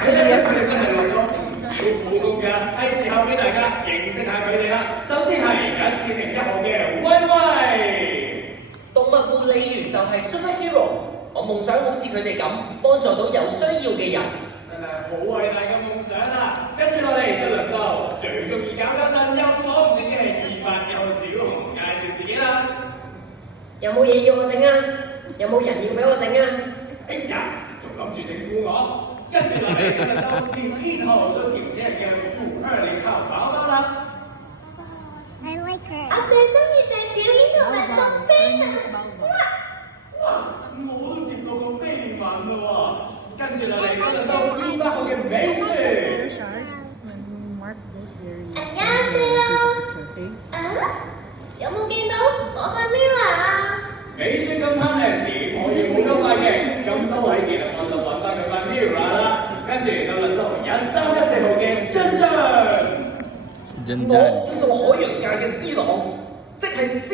佢哋真係落咗唔少苦功㗎，係時候俾大家認識下佢哋啦。首先係1001號嘅威威，動物護理員就係 superhero， 我夢想好似佢哋咁幫助到有需要嘅人。真係好偉大嘅夢想啊！跟住落嚟就輪到最中意搞搞震又坐唔定嘅200號小紅介紹自己啦。有冇嘢要我整啊？有冇人要俾我整啊？哎呀，仲諗住整蠱我？跟住落嚟就輪到連編號都填寫嘅520號寶寶啦。I like her。我最中意就係表演同埋送飛啊！哇！我都接到個飛吻啦喎！跟住落嚟就輪到200號嘅美雪。안녕하세요。有冇見到我塊 mirror 啊？美雪咁貪靚，點可以冇咁快嘅？咁多位技能我就揾翻佢塊 mirror 啦。跟住就輪到1314號嘅珍珍。我叫做海洋界嘅 C 朗，即係 C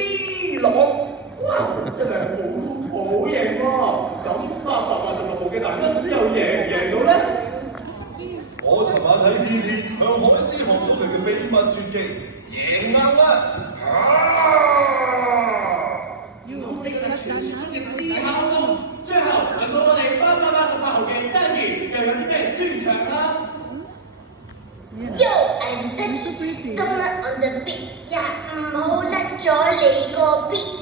朗。哇！真係好型喎！咁886號嘅大蚊又贏唔贏到咧？我尋晚睇 TV 向海獅學咗佢嘅秘密絕技，贏硬啦！我哋就係傳説中嘅思考功。最後輪到我哋888號嘅 Daddy 又有啲咩專長啦Yo I'm Daddy，今日 on the beat 呀，唔好甩咗你個 beat。